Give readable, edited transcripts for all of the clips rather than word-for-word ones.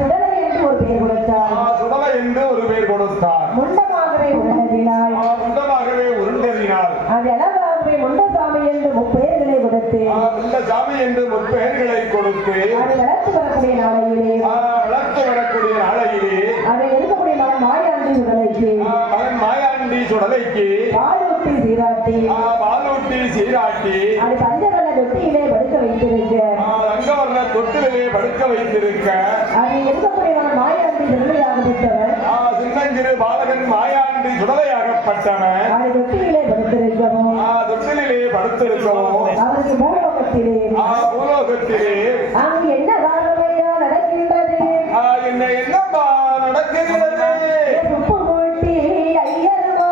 சுடலை என்று ஒரு பெயர் கொடுத்தார். சுடலை என்று ஒரு பெயர் கொடுத்தார். முண்டமாகவே உருண்டதினால் அது அளவாகவே முண்டசாமி என்று முப்பெயர்களை கொடுத்து முண்டசாமி என்று முப்பெயர்களை கொடுத்து அதை வளர்த்து வரக்கூடிய நாளையிலே அதை இருக்கக்கூடிய மகன் மாயாண்டி சுடலைக்கு பாலூட்டி சீராட்டி அது தங்கவர்ண தொட்டியிலே படுக்க வைத்திருக்க அது இருக்கக்கூடிய மகன் மாயாண்டி சுடலையாகப்பட்டவர் சின்னஞ்சிறு பாலகன் மாயாண்டி சுடலையாகப்பட்டவன் அது தொட்டியிலே படுத்திருக்கவும் அவருக்கு பூலோகத்திலே அங்கு என்ன காரணமையா நடக்கின்றது என்னப்பா நடக்கிறது சுப்புமுட்டி ஐயருமா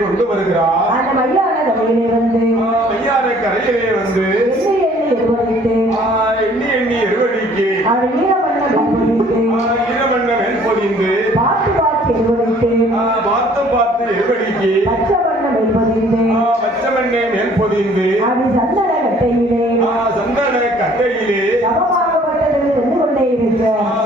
கொண்டு வருகிறார். அந்த மையான கரையிலே வந்து எண்ணி எருவடிக்கு ஈரமண்ண மேல் பொதிந்து பார்த்து எருவடிக்கு பச்சமண்ணை மேல் பொதிந்து சந்தன கட்டையிலே